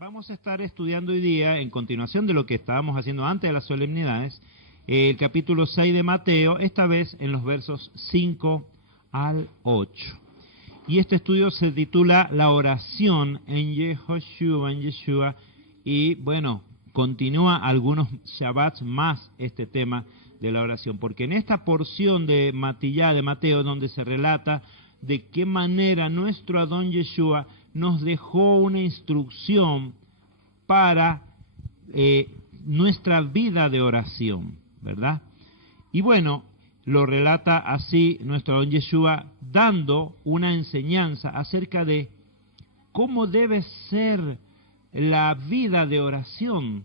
Vamos a estar estudiando hoy día, en continuación de lo que estábamos haciendo antes de las solemnidades, el capítulo 6 de Mateo, esta vez en los versos 5 al 8. Y este estudio se titula La oración en Yeshua, y bueno, continúa algunos Shabbats más este tema de la oración, porque en esta porción de Mateo, donde se relata de qué manera nuestro Adón Yeshua nos dejó una instrucción para nuestra vida de oración, ¿verdad? Y bueno, lo relata así nuestro Adón Yeshua, dando una enseñanza acerca de cómo debe ser la vida de oración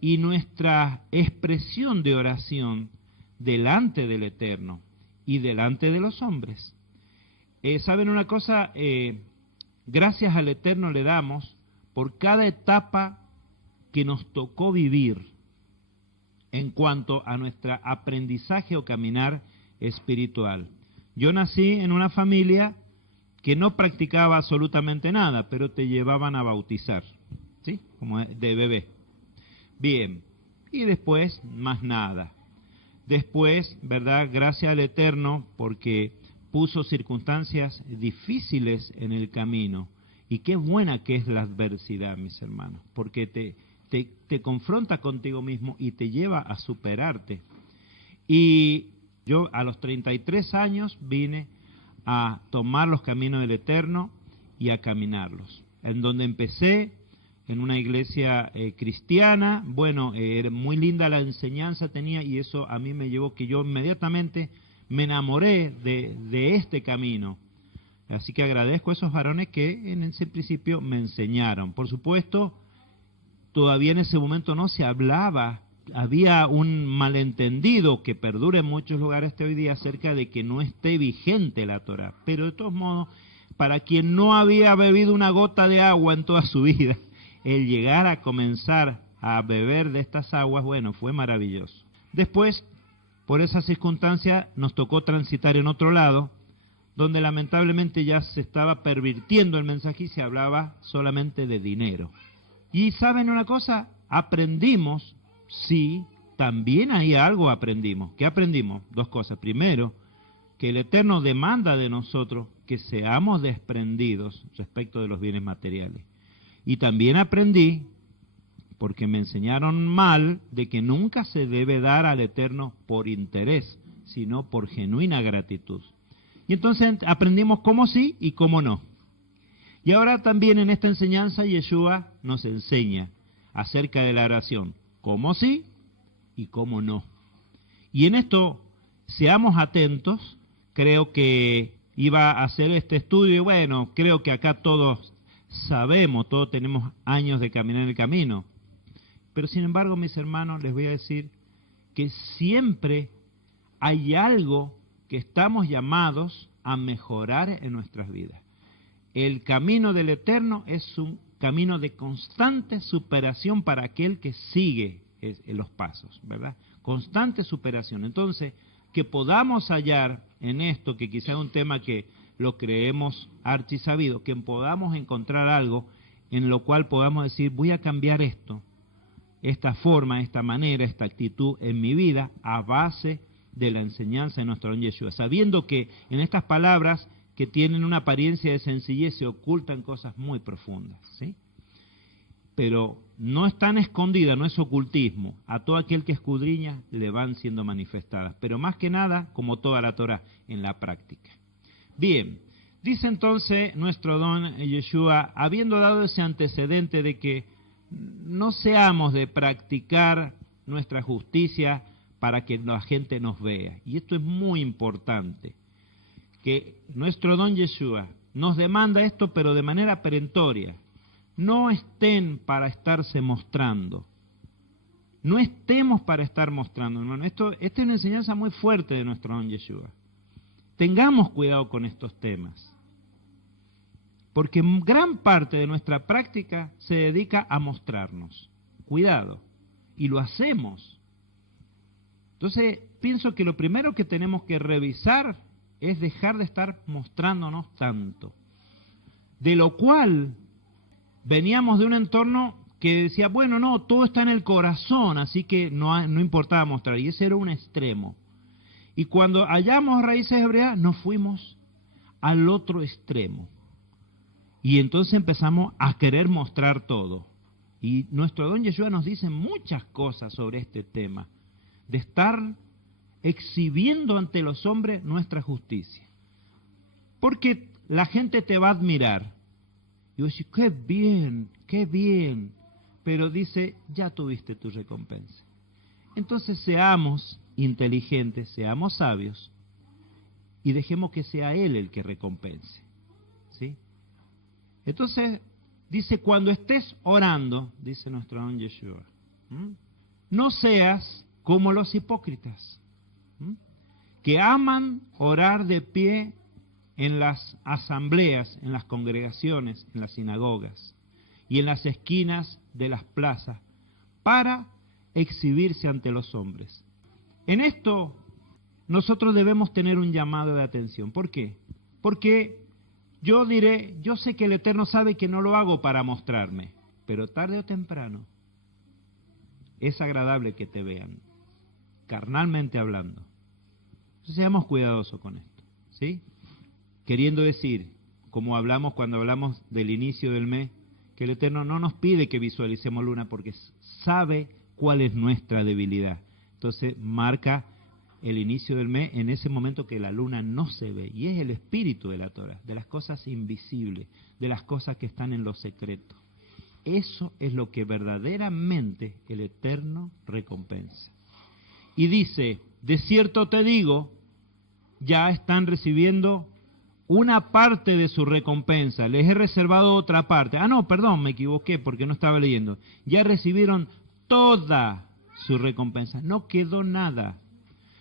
y nuestra expresión de oración delante del Eterno y delante de los hombres. ¿Saben una cosa? Gracias al Eterno le damos por cada etapa que nos tocó vivir en cuanto a nuestro aprendizaje o caminar espiritual. Yo nací en una familia que no practicaba absolutamente nada, pero te llevaban a bautizar, ¿sí? Como de bebé. Bien, y después más nada. Después, ¿verdad? Gracias al Eterno, porque puso circunstancias difíciles en el camino. Y qué buena que es la adversidad, mis hermanos, porque te confronta contigo mismo y te lleva a superarte. Y yo a los 33 años vine a tomar los caminos del Eterno y a caminarlos. En donde empecé, en una iglesia cristiana, bueno, era muy linda la enseñanza tenía, y eso a mí me llevó que yo inmediatamente me enamoré de este camino. Así que agradezco a esos varones que en ese principio me enseñaron. Por supuesto, todavía en ese momento no se hablaba, había un malentendido que perdura en muchos lugares hasta hoy día acerca de que no esté vigente la Torá. Pero de todos modos, para quien no había bebido una gota de agua en toda su vida, el llegar a comenzar a beber de estas aguas, bueno, fue maravilloso. Después, por esa circunstancia, nos tocó transitar en otro lado, donde lamentablemente ya se estaba pervirtiendo el mensaje y se hablaba solamente de dinero. Y ¿saben una cosa? Aprendimos, sí, también ahí algo aprendimos. ¿Qué aprendimos? Dos cosas. Primero, que el Eterno demanda de nosotros que seamos desprendidos respecto de los bienes materiales. Y también aprendí, porque me enseñaron mal, de que nunca se debe dar al Eterno por interés, sino por genuina gratitud. Y entonces aprendimos cómo sí y cómo no. Y ahora también en esta enseñanza Yeshua nos enseña acerca de la oración, cómo sí y cómo no. Y en esto, seamos atentos. Creo que iba a hacer este estudio y bueno, creo que acá todos sabemos, todos tenemos años de caminar el camino. Pero sin embargo, mis hermanos, les voy a decir que siempre hay algo que estamos llamados a mejorar en nuestras vidas. El camino del Eterno es un camino de constante superación para aquel que sigue los pasos, ¿verdad? Constante superación. Entonces, que podamos hallar en esto, que quizá es un tema que lo creemos archisabido, que podamos encontrar algo en lo cual podamos decir, voy a cambiar esto, esta forma, esta manera, esta actitud en mi vida a base de la enseñanza de nuestro Adón Yeshua, sabiendo que en estas palabras que tienen una apariencia de sencillez se ocultan cosas muy profundas, ¿sí? Pero no están escondidas, no es ocultismo. A todo aquel que escudriña le van siendo manifestadas, pero más que nada, como toda la Torah, en la práctica. Bien, dice entonces nuestro Adón Yeshua, habiendo dado ese antecedente de que no seamos de practicar nuestra justicia para que la gente nos vea. Y esto es muy importante, que nuestro Adón Yeshua nos demanda esto, pero de manera perentoria. No estén para estarse mostrando. No estemos para estar mostrando, hermano. Esta es una enseñanza muy fuerte de nuestro Adón Yeshua. Tengamos cuidado con estos temas, porque gran parte de nuestra práctica se dedica a mostrarnos. Cuidado, y lo hacemos. Entonces, pienso que lo primero que tenemos que revisar es dejar de estar mostrándonos tanto. De lo cual veníamos de un entorno que decía, bueno, no, todo está en el corazón, así que no importaba mostrar. Y ese era un extremo. Y cuando hallamos raíces hebreas, nos fuimos al otro extremo. Y entonces empezamos a querer mostrar todo. Y nuestro don Yeshua nos dice muchas cosas sobre este tema, de estar exhibiendo ante los hombres nuestra justicia. Porque la gente te va a admirar. Y vos decís, qué bien, qué bien. Pero dice, ya tuviste tu recompensa. Entonces seamos inteligentes, seamos sabios, y dejemos que sea Él el que recompense. ¿Sí? Entonces, dice, cuando estés orando, dice nuestro don Yeshua, no seas como los hipócritas, que aman orar de pie en las asambleas, en las congregaciones, en las sinagogas y en las esquinas de las plazas, para exhibirse ante los hombres. En esto nosotros debemos tener un llamado de atención. ¿Por qué? Porque yo diré, yo sé que el Eterno sabe que no lo hago para mostrarme, pero tarde o temprano es agradable que te vean, carnalmente hablando. Entonces seamos cuidadosos con esto, ¿sí? Queriendo decir, como hablamos cuando hablamos del inicio del mes, que el Eterno no nos pide que visualicemos luna porque sabe cuál es nuestra debilidad. Entonces marca el inicio del mes en ese momento que la luna no se ve, y es el espíritu de la Torah, de las cosas invisibles, de las cosas que están en lo secreto. Eso es lo que verdaderamente el Eterno recompensa. Y dice, de cierto te digo, ya están recibiendo una parte de su recompensa, les he reservado otra parte. No, perdón, me equivoqué porque no estaba leyendo. Ya recibieron toda su recompensa, no quedó nada.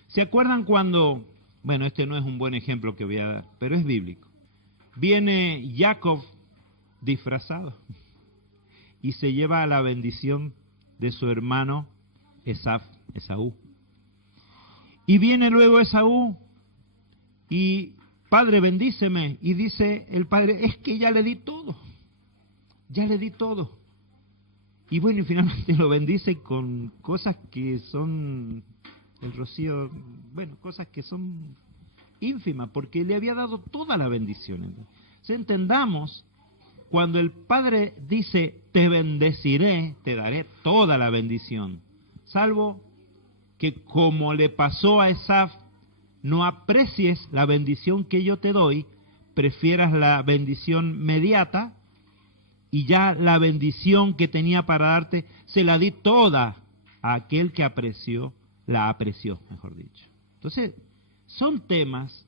¿Se acuerdan cuando, bueno, este no es un buen ejemplo que voy a dar, pero es bíblico? Viene Jacob disfrazado y se lleva la bendición de su hermano Esaú. Y viene luego Esaú y, padre, bendíceme. Y dice el padre, es que ya le di todo. Y bueno, y finalmente lo bendice con cosas que son, el rocío, bueno, cosas que son ínfimas, porque le había dado toda la bendición. Entonces, entendamos, cuando el Padre dice, te bendeciré, te daré toda la bendición, salvo que como le pasó a Esaf, no aprecies la bendición que yo te doy, prefieras la bendición mediata, y ya la bendición que tenía para darte, se la di toda a aquel que la apreció, mejor dicho. Entonces, son temas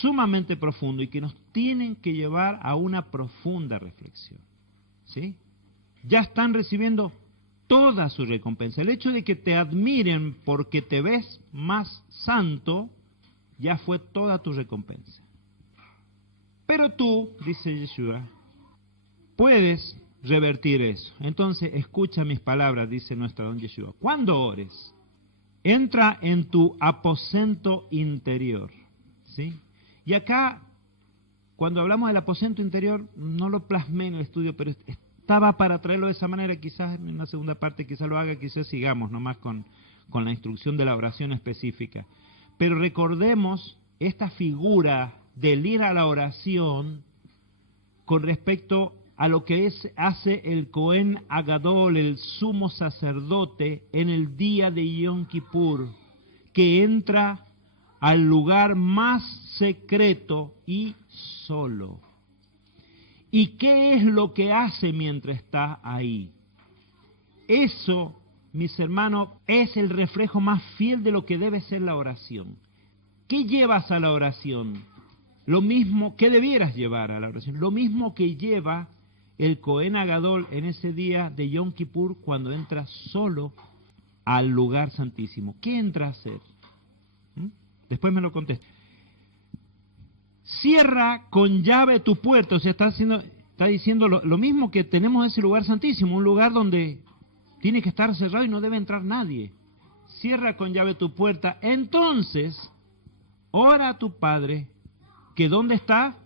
sumamente profundos y que nos tienen que llevar a una profunda reflexión. ¿Sí? Ya están recibiendo toda su recompensa. El hecho de que te admiren porque te ves más santo, ya fue toda tu recompensa. Pero tú, dice Yeshua, puedes revertir eso. Entonces, escucha mis palabras, dice nuestro don Yeshua. Cuando ores, entra en tu aposento interior. ¿Sí? Y acá, cuando hablamos del aposento interior, no lo plasmé en el estudio, pero estaba para traerlo de esa manera. Quizás en una segunda parte quizás lo haga, quizás sigamos nomás con la instrucción de la oración específica. Pero recordemos esta figura del ir a la oración con respecto a lo que hace el Cohen Agadol, el sumo sacerdote, en el día de Yom Kippur, que entra al lugar más secreto y solo. ¿Y qué es lo que hace mientras está ahí? Eso, mis hermanos, es el reflejo más fiel de lo que debe ser la oración. ¿Qué llevas a la oración? Lo mismo que debieras llevar a la oración, lo mismo que lleva el Cohen Agadol en ese día de Yom Kippur cuando entra solo al lugar santísimo. ¿Qué entra a hacer? Después me lo contesta. Cierra con llave tu puerta. O sea, está diciendo lo mismo que tenemos en ese lugar santísimo, un lugar donde tiene que estar cerrado y no debe entrar nadie. Cierra con llave tu puerta. Entonces, ora a tu Padre, que ¿dónde está?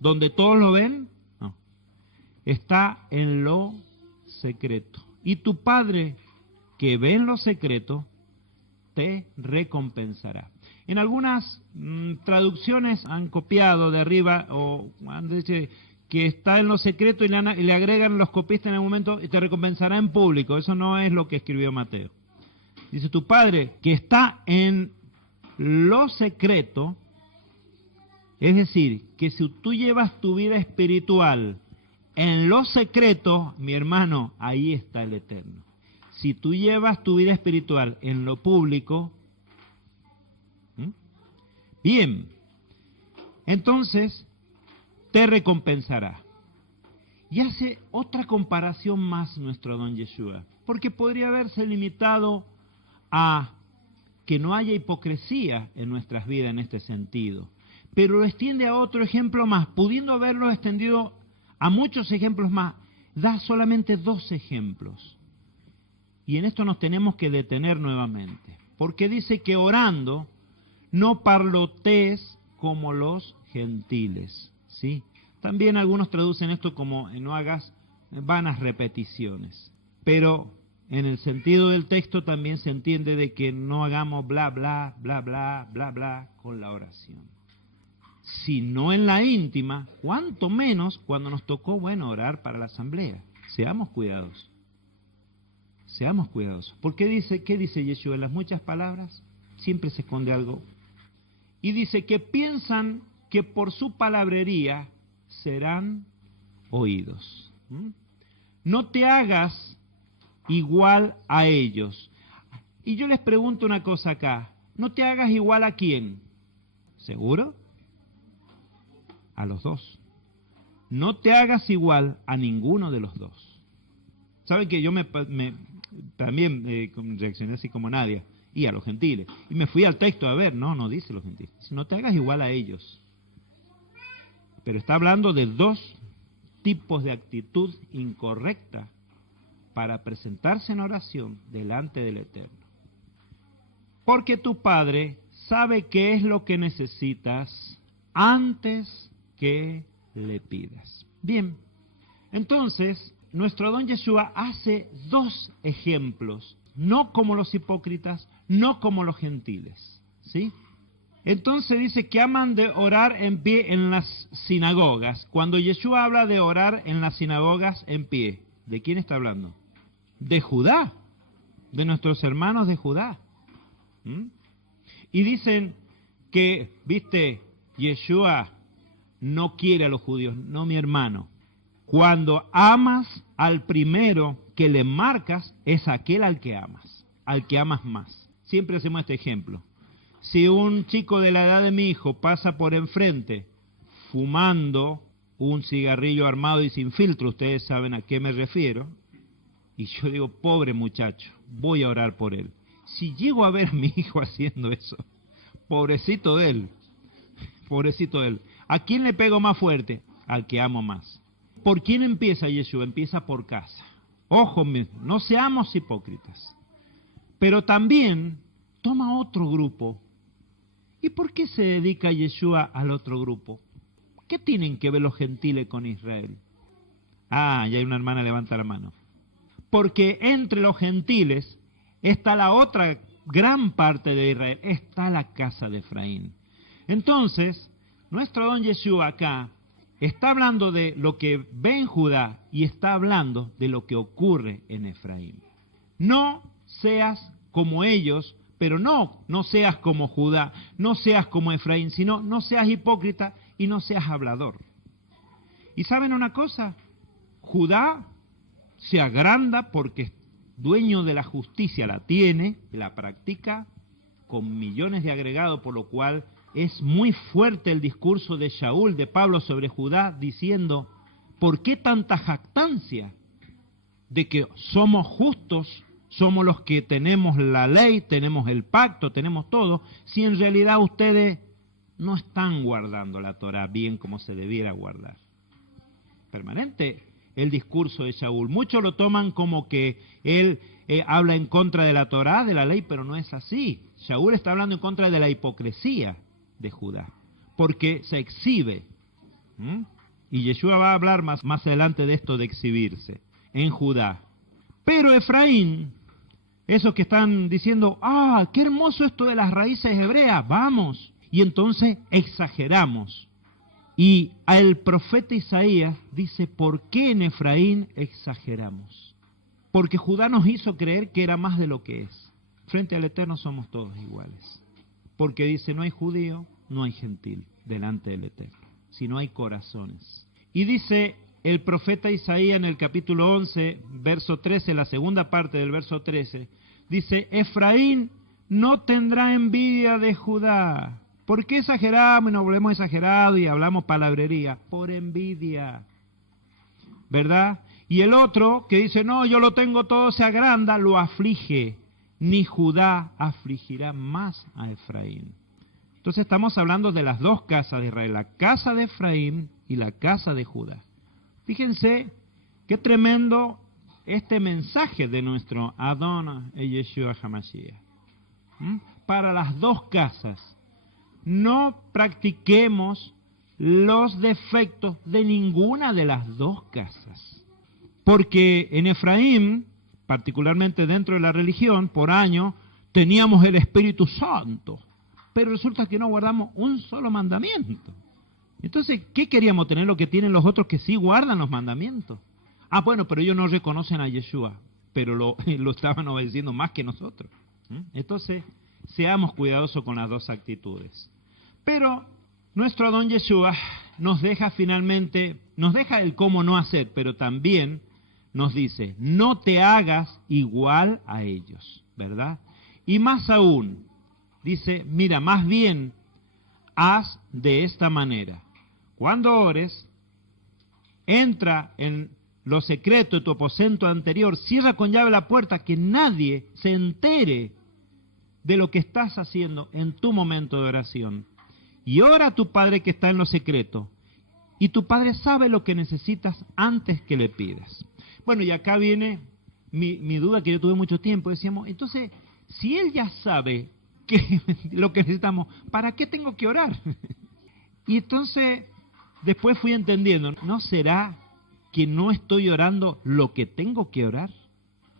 ¿Donde todos lo ven? No. está en lo secreto. Y tu Padre, que ve en lo secreto, te recompensará. En algunas traducciones han copiado de arriba, o han dicho que está en lo secreto y le agregan los copistas en el momento, y te recompensará en público. Eso no es lo que escribió Mateo. Dice, tu Padre, que está en lo secreto, es decir, que si tú llevas tu vida espiritual en lo secreto, mi hermano, ahí está el Eterno. Si tú llevas tu vida espiritual en lo público, bien, entonces te recompensará. Y hace otra comparación más nuestro don Yeshua, porque podría haberse limitado a que no haya hipocresía en nuestras vidas en este sentido, pero lo extiende a otro ejemplo más, pudiendo haberlo extendido a muchos ejemplos más, da solamente 2 ejemplos. Y en esto nos tenemos que detener nuevamente, porque dice que orando no parlotees como los gentiles, ¿sí? También algunos traducen esto como no hagas vanas repeticiones, pero en el sentido del texto también se entiende de que no hagamos bla, bla, bla, bla, bla, bla con la oración. Si no en la íntima, cuanto menos cuando nos tocó, orar para la asamblea. Seamos cuidadosos. Seamos cuidadosos. Porque ¿qué dice Yeshua? En las muchas palabras siempre se esconde algo. Y dice que piensan que por su palabrería serán oídos. No te hagas igual a ellos. Y yo les pregunto una cosa acá. ¿No te hagas igual a quién? ¿Seguro? A los dos. No te hagas igual a ninguno de los dos. ¿Saben que yo también reaccioné así como Nadia? Y a los gentiles. Y me fui al texto a ver, no dice los gentiles. No te hagas igual a ellos. Pero está hablando de 2 tipos de actitud incorrecta para presentarse en oración delante del Eterno. Porque tu Padre sabe qué es lo que necesitas antes que le pidas. Bien, entonces nuestro don Yeshua hace 2 ejemplos, no como los hipócritas, no como los gentiles, ¿sí? Entonces dice que aman de orar en pie en las sinagogas. Cuando Yeshua habla de orar en las sinagogas en pie, ¿de quién está hablando? De Judá, de nuestros hermanos de Judá. Y dicen que, Yeshua no quiere a los judíos, no, mi hermano. Cuando amas al primero que le marcas, es aquel al que amas más. Siempre hacemos este ejemplo. Si un chico de la edad de mi hijo pasa por enfrente fumando un cigarrillo armado y sin filtro, ustedes saben a qué me refiero, y yo digo, pobre muchacho, voy a orar por él. Si llego a ver a mi hijo haciendo eso, pobrecito de él, ¿a quién le pego más fuerte? Al que amo más. ¿Por quién empieza Yeshua? Empieza por casa. Ojo, no seamos hipócritas. Pero también toma otro grupo. ¿Y por qué se dedica Yeshua al otro grupo? ¿Qué tienen que ver los gentiles con Israel? Ya hay una hermana, levanta la mano. Porque entre los gentiles está la otra gran parte de Israel, está la casa de Efraín. Entonces, nuestro don Yeshua acá está hablando de lo que ve en Judá y está hablando de lo que ocurre en Efraín. No seas como ellos, pero no seas como Judá, no seas como Efraín, sino no seas hipócrita y no seas hablador. ¿Y saben una cosa? Judá se agranda porque es dueño de la justicia, la tiene, la practica con millones de agregados, por lo cual es muy fuerte el discurso de Shaul, de Pablo sobre Judá, diciendo, ¿por qué tanta jactancia de que somos justos, somos los que tenemos la ley, tenemos el pacto, tenemos todo, si en realidad ustedes no están guardando la Torá bien como se debiera guardar? Permanente el discurso de Shaul. Muchos lo toman como que él habla en contra de la Torá, de la ley, pero no es así. Shaul está hablando en contra de la hipocresía de Judá, porque se exhibe Y Yeshua va a hablar más adelante de esto de exhibirse, en Judá. Pero Efraín, esos que están diciendo, qué hermoso esto de las raíces hebreas, vamos. Y entonces exageramos. Y el profeta Isaías dice, ¿por qué en Efraín exageramos? Porque Judá nos hizo creer que era más de lo que es. Frente al Eterno somos todos iguales. Porque dice, no hay judío, no hay gentil delante del Eterno, sino hay corazones. Y dice el profeta Isaías en el capítulo 11, verso 13, la segunda parte del verso 13, dice, Efraín no tendrá envidia de Judá. ¿Por qué exageramos y nos volvemos exagerados y hablamos palabrería? Por envidia, ¿verdad? Y el otro que dice, no, yo lo tengo todo, se agranda, lo aflige. Ni Judá afligirá más a Efraín. Entonces estamos hablando de las dos casas de Israel, la casa de Efraín y la casa de Judá. Fíjense qué tremendo este mensaje de nuestro Adón Yeshua HaMashiach. Para las dos casas, no practiquemos los defectos de ninguna de las dos casas. Porque en Efraín, particularmente dentro de la religión, por año, teníamos el Espíritu Santo, pero resulta que no guardamos un solo mandamiento. Entonces, ¿qué queríamos tener lo que tienen los otros que sí guardan los mandamientos? Bueno, pero ellos no reconocen a Yeshua, pero lo estaban obedeciendo más que nosotros. Entonces, seamos cuidadosos con las dos actitudes. Pero nuestro Adón Yeshua nos deja finalmente, nos deja el cómo no hacer, pero también nos dice, no te hagas igual a ellos, ¿verdad? Y más aún, dice, mira, más bien, haz de esta manera. Cuando ores, entra en lo secreto de tu aposento anterior, cierra con llave la puerta, que nadie se entere de lo que estás haciendo en tu momento de oración. Y ora a tu Padre que está en lo secreto, y tu Padre sabe lo que necesitas antes que le pidas. Bueno, y acá viene mi duda que yo tuve mucho tiempo. Decíamos, entonces, si Él ya sabe lo que necesitamos, ¿para qué tengo que orar? Y entonces, después fui entendiendo, ¿no será que no estoy orando lo que tengo que orar?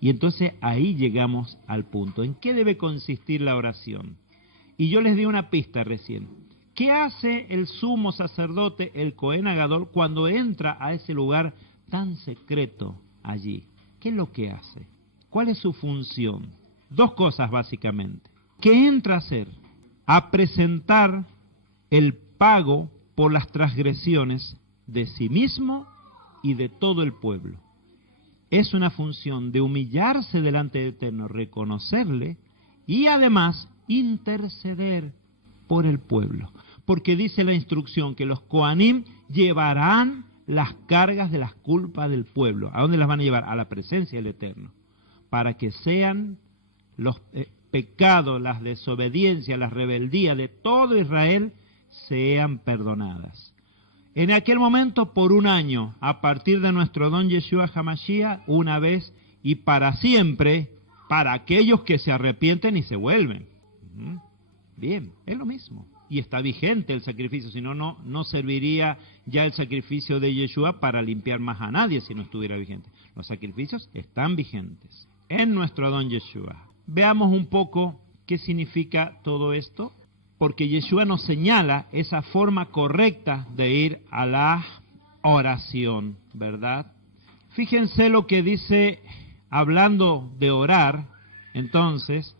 Y entonces ahí llegamos al punto. ¿En qué debe consistir la oración? Y yo les di una pista recién. ¿Qué hace el sumo sacerdote, el Cohen Agadol, cuando entra a ese lugar tan secreto allí? ¿Qué es lo que hace? ¿Cuál es su función? Dos cosas básicamente. ¿Qué entra a hacer? A presentar el pago por las transgresiones de sí mismo y de todo el pueblo. Es una función de humillarse delante del Eterno, reconocerle y además interceder por el pueblo. Porque dice la instrucción que los Kohanim llevarán las cargas de las culpas del pueblo. ¿A dónde las van a llevar? A la presencia del Eterno. Para que sean los pecados, las desobediencias, las rebeldías de todo Israel sean perdonadas. En aquel momento, por un año, a partir de nuestro Don Yeshua HaMashiach, una vez y para siempre, para aquellos que se arrepienten y se vuelven. Bien, es lo mismo. Y está vigente el sacrificio, si no, no serviría ya el sacrificio de Yeshua para limpiar más a nadie si no estuviera vigente. Los sacrificios están vigentes en nuestro Adón Yeshua. Veamos un poco qué significa todo esto, porque Yeshua nos señala esa forma correcta de ir a la oración, ¿verdad? Fíjense lo que dice, hablando de orar, entonces,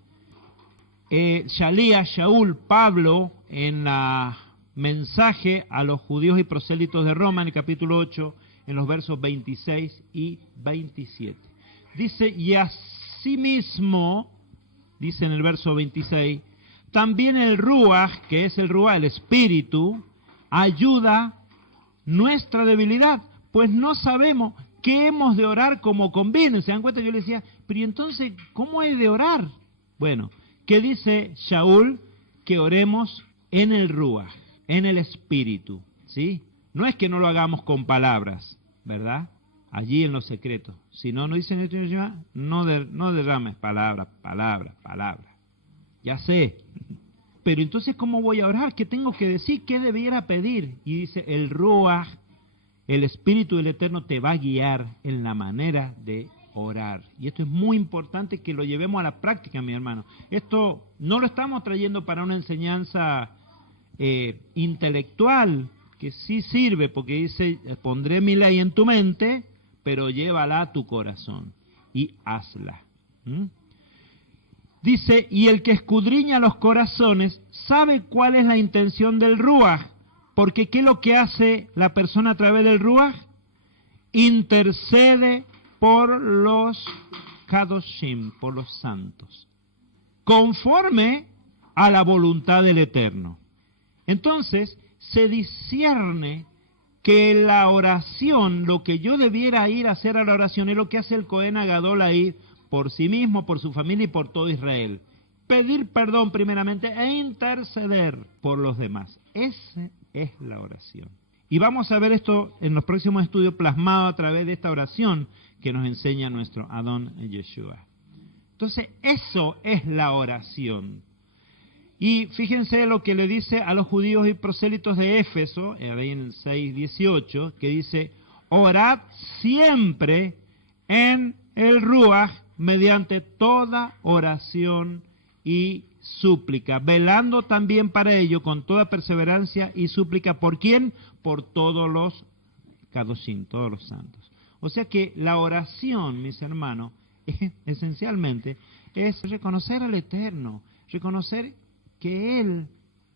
Shaul, Pablo, en la mensaje a los judíos y prosélitos de Roma, en el capítulo 8, en los versos 26 y 27. Dice, y asimismo, dice en el verso 26, también el Ruach, que es el Ruach, el Espíritu, ayuda nuestra debilidad, pues no sabemos qué hemos de orar como conviene. ¿Se dan cuenta? Yo le decía, pero entonces, ¿cómo he de orar? Bueno, ¿qué dice Shaul? Que oremos en el Ruach, en el Espíritu, ¿sí? No es que no lo hagamos con palabras, ¿verdad? Allí en los secretos. Si no, no dicen no derrames palabra. Ya sé. Pero entonces, ¿cómo voy a orar? ¿Qué tengo que decir? ¿Qué debiera pedir? Y dice, el Ruach el Espíritu del Eterno te va a guiar en la manera de orar. Y esto es muy importante que lo llevemos a la práctica, mi hermano. Esto no lo estamos trayendo para una enseñanza intelectual, que sí sirve, porque dice, pondré mi ley en tu mente, pero llévala a tu corazón y hazla. Dice, y el que escudriña los corazones sabe cuál es la intención del Ruaj, porque ¿qué es lo que hace la persona a través del Ruaj? Intercede por los Kadoshim, por los santos, conforme a la voluntad del Eterno. Entonces, se discierne que la oración, lo que yo debiera ir a hacer a la oración, es lo que hace el Cohen Agadol ahí, por sí mismo, por su familia y por todo Israel. Pedir perdón primeramente e interceder por los demás. Esa es la oración. Y vamos a ver esto en los próximos estudios plasmado a través de esta oración que nos enseña nuestro Adón Yeshua. Entonces, eso es la oración. Y fíjense lo que le dice a los judíos y prosélitos de Éfeso, ahí en el 6:18, que dice, orad siempre en el Ruaj mediante toda oración y súplica, velando también para ello con toda perseverancia y súplica. ¿Por quién? Por todos los Kadoshim, todos los santos. O sea que la oración, mis hermanos, esencialmente es reconocer al Eterno, reconocer que Él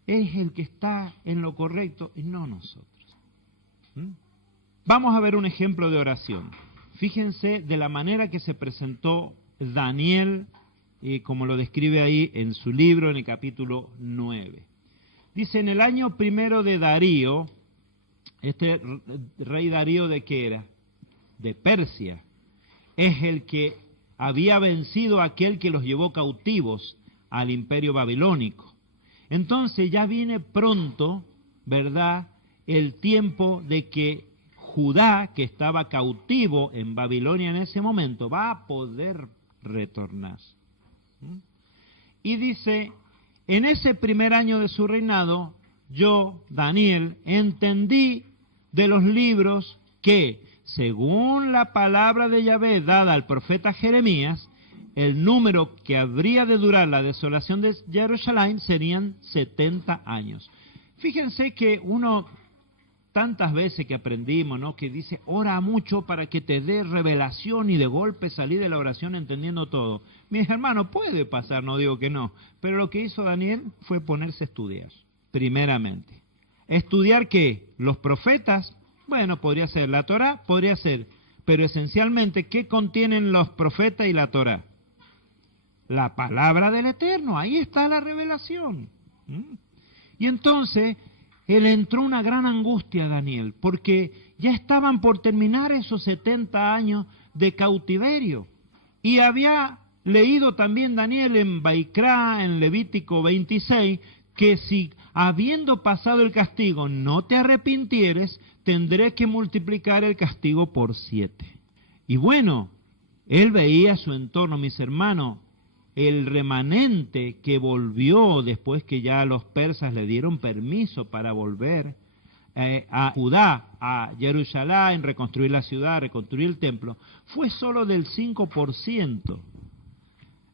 es el que está en lo correcto y no nosotros. Vamos a ver un ejemplo de oración. Fíjense de la manera que se presentó Daniel, como lo describe ahí en su libro, en el capítulo 9. Dice, en el año primero de Darío, este rey Darío, ¿de qué era? De Persia. Es el que había vencido a aquel que los llevó cautivos al imperio babilónico. Entonces ya viene pronto, ¿verdad?, el tiempo de que Judá, que estaba cautivo en Babilonia en ese momento, va a poder retornar. Y dice, en ese primer año de su reinado, yo, Daniel, entendí de los libros que, según la palabra de Yahvé dada al profeta Jeremías, el número que habría de durar la desolación de Jerusalén serían 70 años. Fíjense que uno, tantas veces que aprendimos, ¿no?, que dice, ora mucho para que te dé revelación y de golpe salir de la oración entendiendo todo. Mis hermanos, puede pasar, no digo que no, pero lo que hizo Daniel fue ponerse a estudiar, primeramente. ¿Estudiar qué? Los profetas, bueno, podría ser la Torá, podría ser, pero esencialmente, ¿qué contienen los profetas y la Torá? La palabra del Eterno, ahí está la revelación. Y entonces, él entró una gran angustia a Daniel, porque ya estaban por terminar esos 70 años de cautiverio. Y había leído también Daniel en Baikra, en Levítico 26, que si habiendo pasado el castigo no te arrepintieres, tendré que multiplicar el castigo por 7. Y bueno, él veía su entorno, mis hermanos, el remanente que volvió después que ya los persas le dieron permiso para volver a Judá, a Jerusalén, reconstruir la ciudad, reconstruir el templo, fue solo del 5%.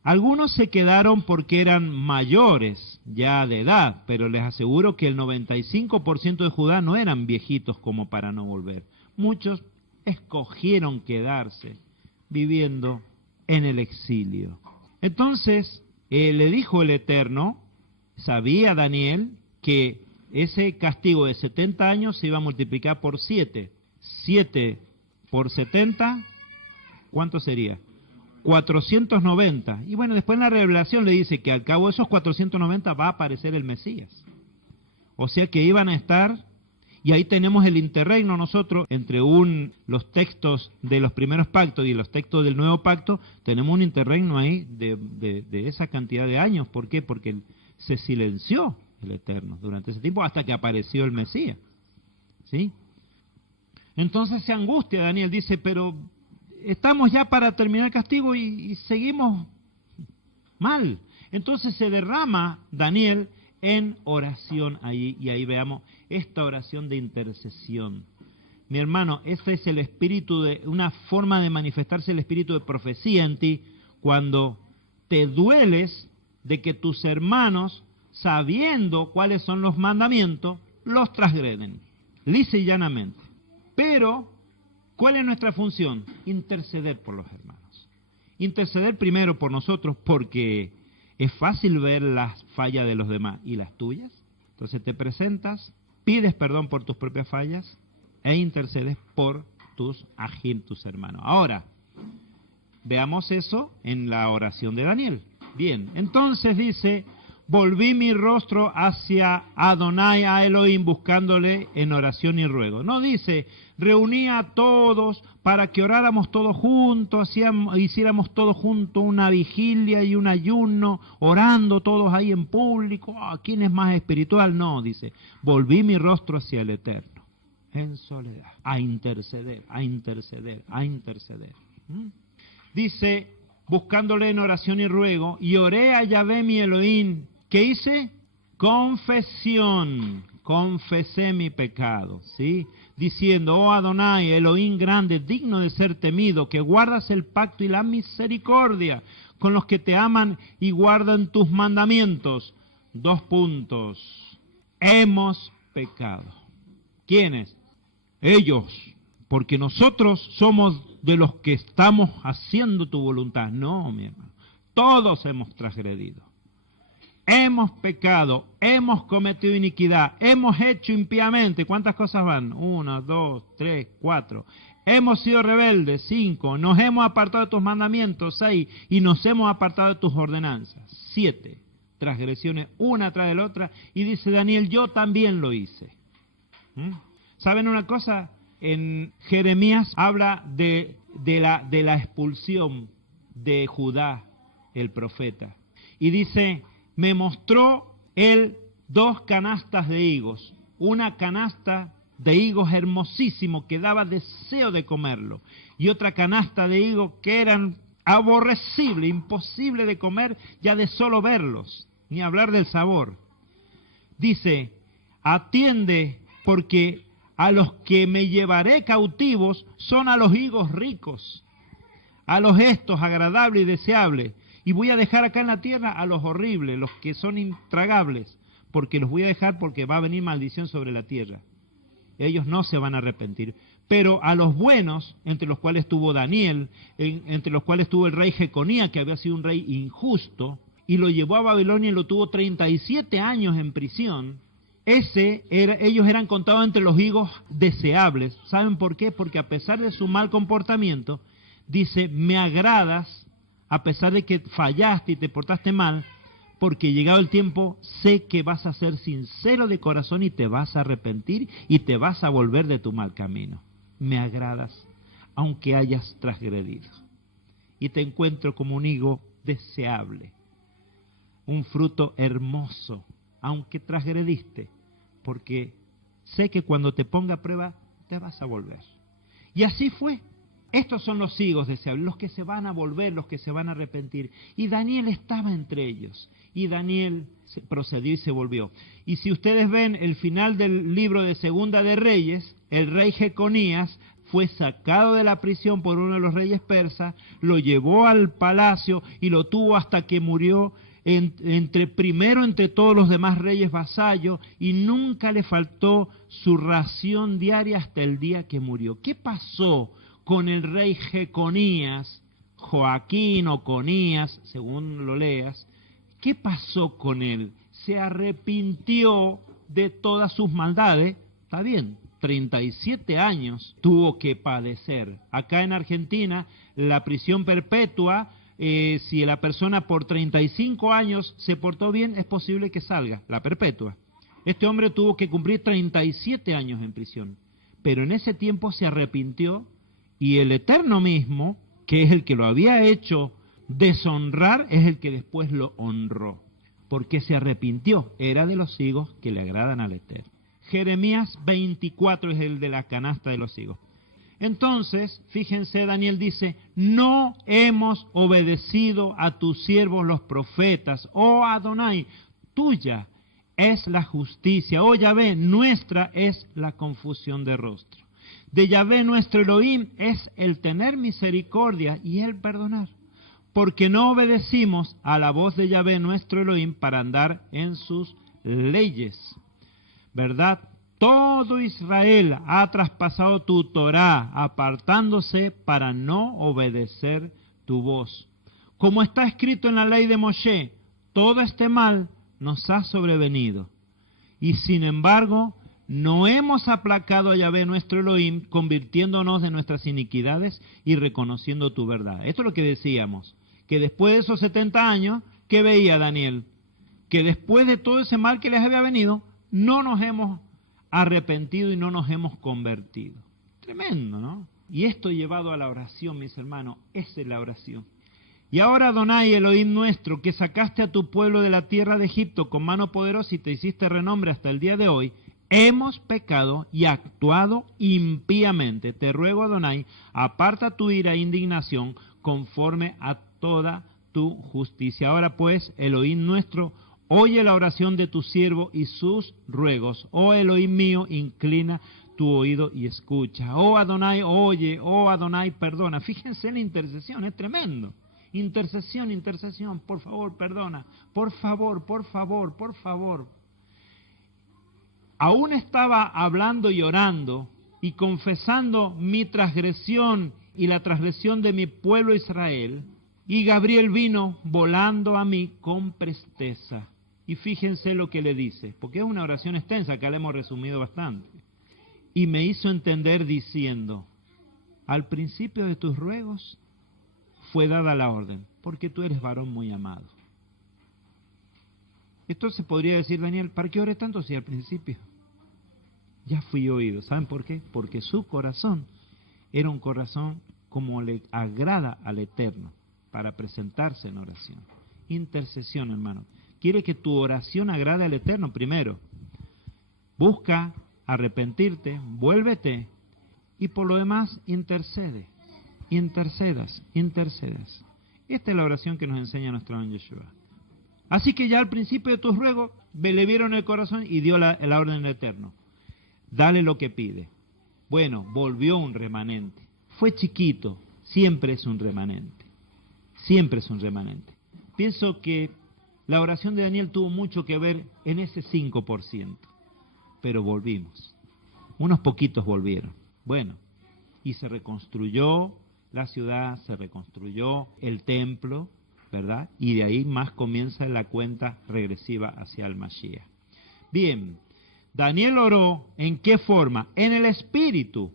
Algunos se quedaron porque eran mayores ya de edad, pero les aseguro que el 95% de Judá no eran viejitos como para no volver. Muchos escogieron quedarse viviendo en el exilio. Entonces, le dijo el Eterno, sabía Daniel, que ese castigo de 70 años se iba a multiplicar por 7. 7 por 70, ¿cuánto sería? 490. Y bueno, después en la revelación le dice que al cabo de esos 490 va a aparecer el Mesías. O sea que iban a estar, y ahí tenemos el interregno nosotros, entre los textos de los primeros pactos y los textos del nuevo pacto, tenemos un interregno ahí de esa cantidad de años. ¿Por qué? Porque se silenció el Eterno durante ese tiempo hasta que apareció el Mesías. ¿Sí? Entonces se angustia Daniel, dice, pero estamos ya para terminar el castigo y seguimos mal. Entonces se derrama Daniel en oración ahí, y ahí veamos esta oración de intercesión. Mi hermano, ese es el espíritu una forma de manifestarse el espíritu de profecía en ti, cuando te dueles de que tus hermanos, sabiendo cuáles son los mandamientos, los transgreden, lisa y llanamente. Pero, ¿cuál es nuestra función? Interceder por los hermanos. Interceder primero por nosotros, porque es fácil ver las fallas de los demás y las tuyas. Entonces te presentas, pides perdón por tus propias fallas e intercedes por tus hermanos. Ahora, veamos eso en la oración de Daniel. Bien, entonces dice, volví mi rostro hacia Adonai, a Elohim, buscándole en oración y ruego. No dice, reuní a todos para que oráramos todos juntos, hiciéramos todos juntos una vigilia y un ayuno, orando todos ahí en público. ¿Quién es más espiritual? No, dice, volví mi rostro hacia el Eterno, en soledad, a interceder, a interceder, a interceder. Dice, buscándole en oración y ruego, y oré a Yahvé mi Elohim. ¿Qué hice? Confesión, confesé mi pecado, ¿sí? Diciendo, oh Adonai, Elohim grande, digno de ser temido, que guardas el pacto y la misericordia con los que te aman y guardan tus mandamientos. 2 puntos. Hemos pecado. ¿Quiénes? Ellos, porque nosotros somos de los que estamos haciendo tu voluntad. No, mi hermano, todos hemos transgredido. Hemos pecado, hemos cometido iniquidad, hemos hecho impíamente. ¿Cuántas cosas van? 1, 2, 3, 4. Hemos sido rebeldes, 5. Nos hemos apartado de tus mandamientos, 6. Y nos hemos apartado de tus ordenanzas, 7. Transgresiones una tras de la otra. Y dice Daniel, yo también lo hice. ¿Saben una cosa? En Jeremías habla de la expulsión de Judá, el profeta. Y dice, me mostró él 2 canastas de higos, una canasta de higos hermosísimo que daba deseo de comerlo, y otra canasta de higos que eran aborrecibles, imposible de comer ya de solo verlos, ni hablar del sabor. Dice, atiende, porque a los que me llevaré cautivos son a los higos ricos, a los estos agradables y deseables. Y voy a dejar acá en la tierra a los horribles, los que son intragables, porque los voy a dejar porque va a venir maldición sobre la tierra. Ellos no se van a arrepentir. Pero a los buenos, entre los cuales estuvo Daniel, entre los cuales estuvo el rey Jeconía, que había sido un rey injusto, y lo llevó a Babilonia y lo tuvo 37 años en prisión, ellos eran contados entre los higos deseables. ¿Saben por qué? Porque a pesar de su mal comportamiento, dice, me agradas, a pesar de que fallaste y te portaste mal, porque llegado el tiempo, sé que vas a ser sincero de corazón y te vas a arrepentir y te vas a volver de tu mal camino. Me agradas, aunque hayas transgredido. Y te encuentro como un higo deseable, un fruto hermoso, aunque transgrediste, porque sé que cuando te ponga a prueba, te vas a volver. Y así fue. Estos son los higos deseables, los que se van a volver, los que se van a arrepentir. Y Daniel estaba entre ellos. Y Daniel procedió y se volvió. Y si ustedes ven el final del libro de Segunda de Reyes, el rey Jeconías fue sacado de la prisión por uno de los reyes persas, lo llevó al palacio y lo tuvo hasta que murió primero entre todos los demás reyes vasallos, y nunca le faltó su ración diaria hasta el día que murió. ¿Qué pasó con el rey Jeconías, Joaquín o Conías, según lo leas? ¿Qué pasó con él? Se arrepintió de todas sus maldades. Está bien, 37 años tuvo que padecer. Acá en Argentina, la prisión perpetua, si la persona por 35 años se portó bien, es posible que salga, la perpetua. Este hombre tuvo que cumplir 37 años en prisión, pero en ese tiempo se arrepintió. Y el Eterno mismo, que es el que lo había hecho deshonrar, es el que después lo honró, porque se arrepintió. Era de los higos que le agradan al Eterno. Jeremías 24 es el de la canasta de los higos. Entonces, fíjense, Daniel dice, no hemos obedecido a tus siervos los profetas. Oh Adonai, tuya es la justicia. Oh Yahvé, nuestra es la confusión de rostro. de Yahvé nuestro Elohim es el tener misericordia y el perdonar, porque no obedecimos a la voz de Yahvé nuestro Elohim para andar en sus leyes. ¿Verdad? Todo Israel ha traspasado tu Torá, apartándose para no obedecer tu voz. Como está escrito en la ley de Moshe, todo este mal nos ha sobrevenido. Y sin embargo, no hemos aplacado a Yahvé nuestro Elohim, convirtiéndonos de nuestras iniquidades y reconociendo tu verdad. Esto es lo que decíamos, que después de esos 70 años, ¿qué veía Daniel? Que después de todo ese mal que les había venido, no nos hemos arrepentido y no nos hemos convertido. Tremendo, ¿no? Y esto llevado a la oración, mis hermanos, esa es la oración. Y ahora, Adonai, Elohim nuestro, que sacaste a tu pueblo de la tierra de Egipto con mano poderosa y te hiciste renombre hasta el día de hoy, hemos pecado y actuado impíamente. Te ruego, Adonai, aparta tu ira e indignación conforme a toda tu justicia. Ahora pues, Elohim nuestro, oye la oración de tu siervo y sus ruegos. Oh Elohim mío, inclina tu oído y escucha. Oh Adonai, oye. Oh Adonai, perdona. Fíjense en la intercesión, es tremendo. Intercesión, intercesión, por favor, perdona. Por favor, por favor, por favor. Aún estaba hablando y orando y confesando mi transgresión y la transgresión de mi pueblo Israel, y Gabriel vino volando a mí con presteza. Y fíjense lo que le dice, porque es una oración extensa, que la hemos resumido bastante. Y me hizo entender diciendo, al principio de tus ruegos fue dada la orden, porque tú eres varón muy amado. Entonces podría decir Daniel, ¿para qué oré tanto si al principio ya fui oído? ¿Saben por qué? Porque su corazón era un corazón como le agrada al Eterno, para presentarse en oración. Intercesión, hermano. Quiere que tu oración agrade al Eterno primero. Busca arrepentirte, vuélvete, y por lo demás intercede. Intercedas. Esta es la oración que nos enseña nuestro don Yeshua. Así que ya al principio de tus ruegos, le vieron el corazón y dio la orden del Eterno. Dale lo que pide. Bueno, volvió un remanente. Fue chiquito, siempre es un remanente. Siempre es un remanente. Pienso que la oración de Daniel tuvo mucho que ver en ese 5%. Pero volvimos. Unos poquitos volvieron. Bueno, y se reconstruyó la ciudad, se reconstruyó el templo, ¿verdad? Y de ahí más comienza la cuenta regresiva hacia el Mashiach. Bien, Daniel oró, ¿en qué forma? En el espíritu,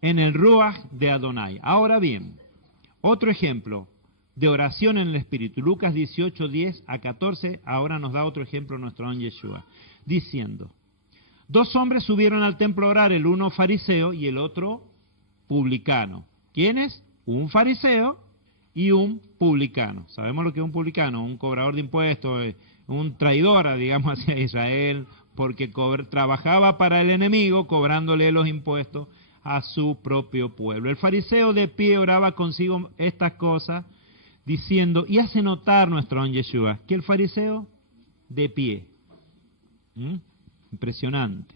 en el Ruach de Adonai. Ahora bien, otro ejemplo de oración en el espíritu. Lucas 18, 10 a 14, ahora nos da otro ejemplo nuestro don Yeshua, diciendo, 2 hombres subieron al templo a orar, el uno fariseo y el otro publicano. ¿Quiénes? Un fariseo y un publicano. Sabemos lo que es un publicano, un cobrador de impuestos, un traidor, digamos, hacia Israel, porque trabajaba para el enemigo, cobrándole los impuestos a su propio pueblo. El fariseo de pie oraba consigo estas cosas, diciendo, y hace notar nuestro don Yeshua, que el fariseo de pie. Impresionante.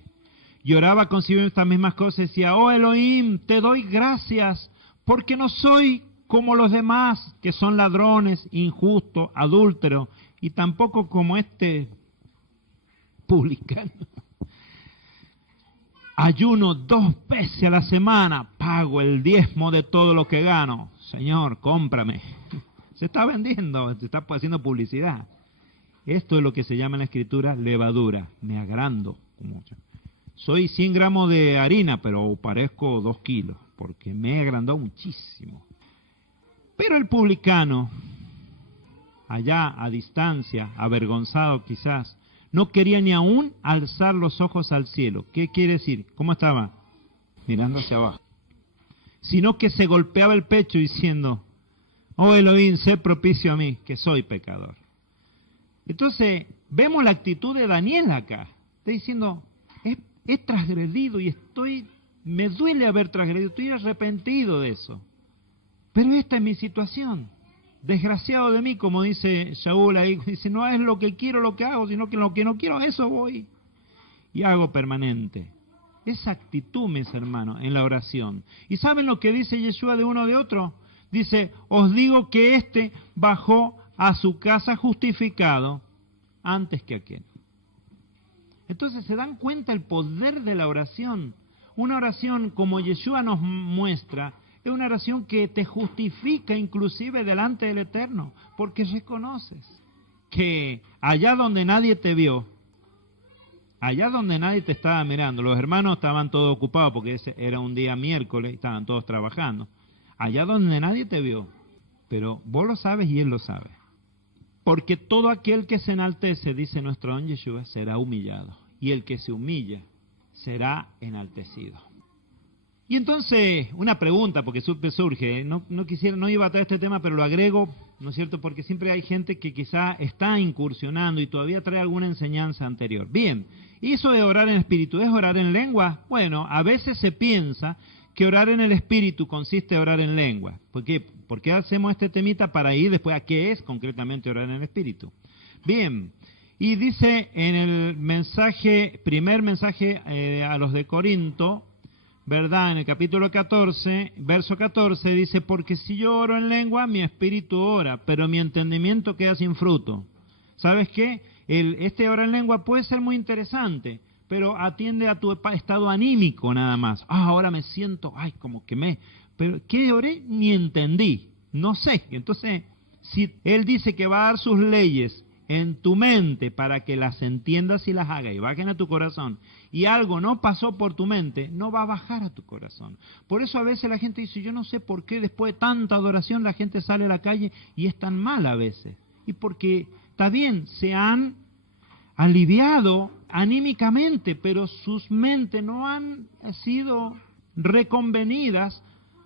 Y oraba consigo estas mismas cosas y decía, oh Elohim, te doy gracias, porque no soy como los demás, que son ladrones, injustos, adúlteros, y tampoco como este publicano. Ayuno 2 veces a la semana, pago el diezmo de todo lo que gano. Señor, cómprame. Se está vendiendo, se está haciendo publicidad. Esto es lo que se llama en la escritura levadura. Me agrando mucho. Soy 100 gramos de harina, pero parezco 2 kilos, porque me agrandó muchísimo. Pero el publicano, allá a distancia, avergonzado quizás, no quería ni aún alzar los ojos al cielo. ¿Qué quiere decir? ¿Cómo estaba? Mirando hacia abajo. Sino que se golpeaba el pecho diciendo, oh Elohim, sé propicio a mí, que soy pecador. Entonces, vemos la actitud de Daniel acá. Está diciendo, he transgredido y me duele haber transgredido, estoy arrepentido de eso. Pero esta es mi situación. Desgraciado de mí, como dice Shaul ahí, dice, no es lo que quiero lo que hago, sino que lo que no quiero, eso voy. Y hago permanente. esa actitud, mis hermanos, en la oración. ¿Y saben lo que dice Yeshua de uno de otro? Dice, os digo que éste bajó a su casa justificado antes que aquel. Entonces se dan cuenta el poder de la oración. Una oración como Yeshua nos muestra, es una oración que te justifica inclusive delante del Eterno, porque reconoces que allá donde nadie te vio, allá donde nadie te estaba mirando, los hermanos estaban todos ocupados porque ese era un día miércoles, estaban todos trabajando, allá donde nadie te vio, pero vos lo sabes y él lo sabe. Porque todo aquel que se enaltece, dice nuestro don Yeshua, será humillado, y el que se humilla será enaltecido. Y entonces, una pregunta, porque surge, no iba a traer este tema, pero lo agrego, ¿no es cierto? Porque siempre hay gente que quizá está incursionando y todavía trae alguna enseñanza anterior. Bien, ¿y eso de orar en espíritu es orar en lengua? Bueno, a veces se piensa que orar en el espíritu consiste en orar en lengua. ¿Por qué? ¿Por qué hacemos este temita para ir después a qué es concretamente orar en el espíritu? Bien, y dice en el primer mensaje a los de Corinto, ¿verdad? En el capítulo 14, verso 14, dice, porque si yo oro en lengua, mi espíritu ora, pero mi entendimiento queda sin fruto. ¿Sabes qué? Este orar en lengua puede ser muy interesante, pero atiende a tu estado anímico nada más. Ahora me siento, pero ¿qué oré? Ni entendí, no sé. Entonces, si Él dice que va a dar sus leyes en tu mente para que las entiendas y las hagas y bajen a tu corazón, y algo no pasó por tu mente, no va a bajar a tu corazón. Por eso a veces la gente dice, yo no sé por qué después de tanta adoración la gente sale a la calle y es tan mal a veces. Y porque, está bien, se han aliviado anímicamente, pero sus mentes no han sido reconvenidas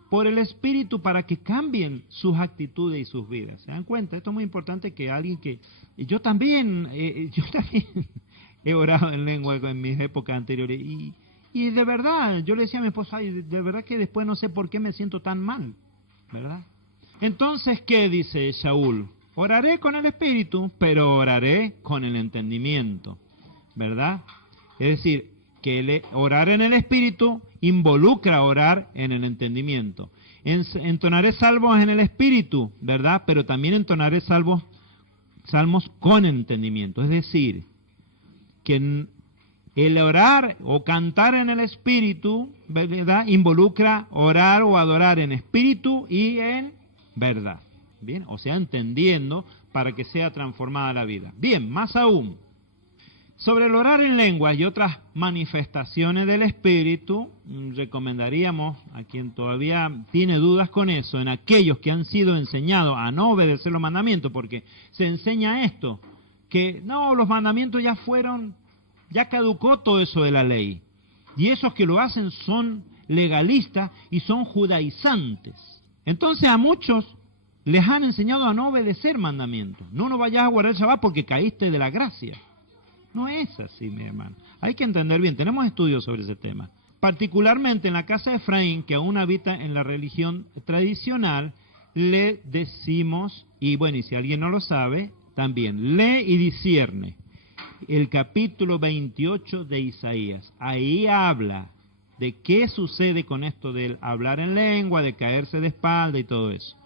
por el Espíritu para que cambien sus actitudes y sus vidas. ¿Se dan cuenta? Esto es muy importante que alguien que... Yo también he orado en lengua en mis épocas anteriores y de verdad, yo le decía a mi esposa, de verdad que después no sé por qué me siento tan mal, ¿verdad? Entonces, ¿qué dice Shaul? Oraré con el Espíritu, pero oraré con el entendimiento, ¿verdad? Es decir, que orar en el Espíritu involucra orar en el entendimiento. Entonaré salmos en el Espíritu, ¿verdad? Pero también entonaré salmos con entendimiento. Es decir, que el orar o cantar en el Espíritu, ¿verdad? Involucra orar o adorar en espíritu y en verdad. Bien, o sea, entendiendo para que sea transformada la vida. Bien, más aún. Sobre el orar en lenguas y otras manifestaciones del Espíritu, recomendaríamos a quien todavía tiene dudas con eso, en aquellos que han sido enseñados a no obedecer los mandamientos, porque se enseña esto, que no, los mandamientos ya caducó todo eso de la ley. Y esos que lo hacen son legalistas y son judaizantes. Entonces a muchos les han enseñado a no obedecer mandamientos. No vayas a guardar el Shabbat porque caíste de la gracia. No es así, mi hermano. Hay que entender bien, tenemos estudios sobre ese tema. Particularmente en la casa de Efraín, que aún habita en la religión tradicional, le decimos, y bueno, y si alguien no lo sabe, también, lee y discierne el capítulo 28 de Isaías. Ahí habla de qué sucede con esto del hablar en lengua, de caerse de espalda y todo eso.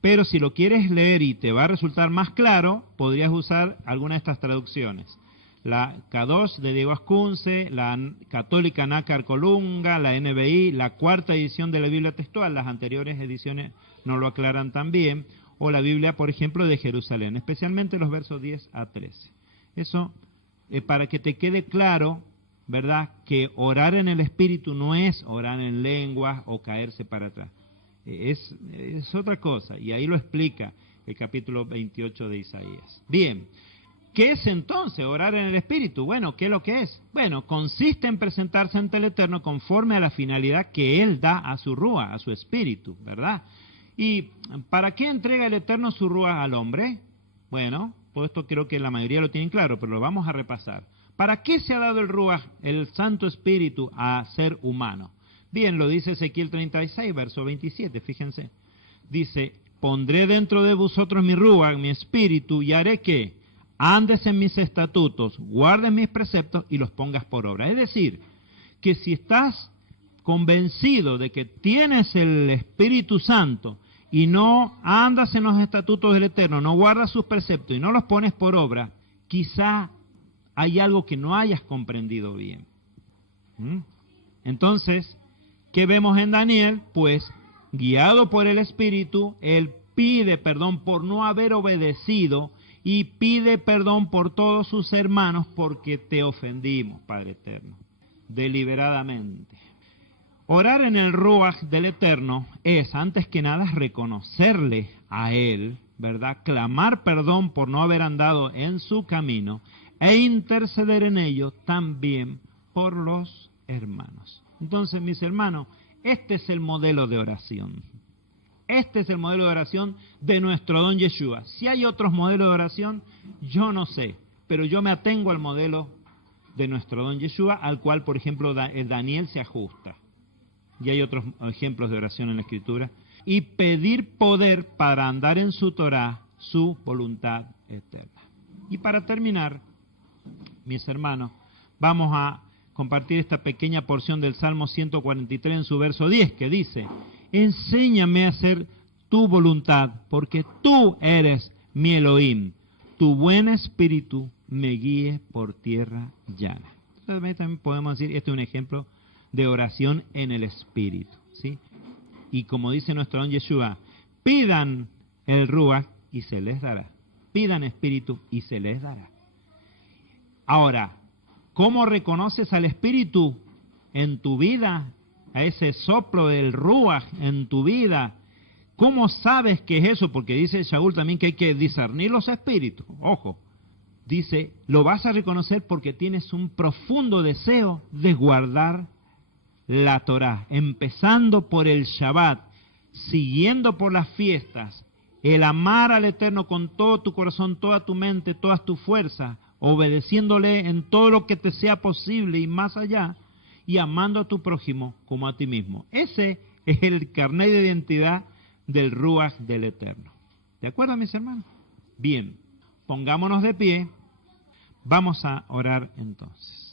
Pero si lo quieres leer y te va a resultar más claro, podrías usar alguna de estas traducciones. La K2 de Diego Ascunce, la católica Nácar Colunga, la NBI, la cuarta edición de la Biblia textual, las anteriores ediciones no lo aclaran tan bien, o la Biblia, por ejemplo, de Jerusalén, especialmente los versos 10 a 13. Eso, para que te quede claro, ¿verdad?, que orar en el Espíritu no es orar en lenguas o caerse para atrás. Es otra cosa, y ahí lo explica el capítulo 28 de Isaías. Bien. ¿Qué es entonces orar en el Espíritu? Bueno, ¿qué es lo que es? Bueno, consiste en presentarse ante el Eterno conforme a la finalidad que Él da a su Rúa, a su Espíritu, ¿verdad? ¿Y para qué entrega el Eterno su Rúa al hombre? Bueno, pues esto creo que la mayoría lo tienen claro, pero lo vamos a repasar. ¿Para qué se ha dado el Rúa, el Santo Espíritu, a ser humano? Bien, lo dice Ezequiel 36, verso 27, fíjense. Dice, pondré dentro de vosotros mi Rúa, mi Espíritu, y haré que andes en mis estatutos, guardes mis preceptos y los pongas por obra. Es decir, que si estás convencido de que tienes el Espíritu Santo y no andas en los estatutos del Eterno, no guardas sus preceptos y no los pones por obra, quizá hay algo que no hayas comprendido bien. Entonces, ¿qué vemos en Daniel? Pues, guiado por el Espíritu, él pide perdón por no haber obedecido y pide perdón por todos sus hermanos porque te ofendimos, Padre Eterno, deliberadamente. Orar en el Ruach del Eterno es, antes que nada, reconocerle a Él, ¿verdad? Clamar perdón por no haber andado en su camino e interceder en ello también por los hermanos. Entonces, mis hermanos, este es el modelo de oración. Este es el modelo de oración de nuestro Don Yeshua. Si hay otros modelos de oración, yo no sé, pero yo me atengo al modelo de nuestro Don Yeshua, al cual, por ejemplo, el Daniel se ajusta. Y hay otros ejemplos de oración en la Escritura. Y pedir poder para andar en su Torah, su voluntad eterna. Y para terminar, mis hermanos, vamos a compartir esta pequeña porción del Salmo 143 en su verso 10, que dice: enséñame a hacer tu voluntad, porque tú eres mi Elohim. Tu buen espíritu me guíe por tierra llana. Entonces, también podemos decir, este es un ejemplo de oración en el Espíritu, ¿sí? Y como dice nuestro Don Yeshua, pidan el Ruach y se les dará. Pidan Espíritu y se les dará. Ahora, ¿cómo reconoces al Espíritu en tu vida? A ese soplo del Ruach en tu vida. ¿Cómo sabes que es eso? Porque dice Shaul también que hay que discernir los espíritus. Ojo, dice, lo vas a reconocer porque tienes un profundo deseo de guardar la Torah, empezando por el Shabbat, siguiendo por las fiestas, el amar al Eterno con todo tu corazón, toda tu mente, todas tus fuerzas, obedeciéndole en todo lo que te sea posible y más allá, y amando a tu prójimo como a ti mismo. Ese es el carnet de identidad del Ruach del Eterno. ¿De acuerdo, mis hermanos? Bien, pongámonos de pie. Vamos a orar entonces.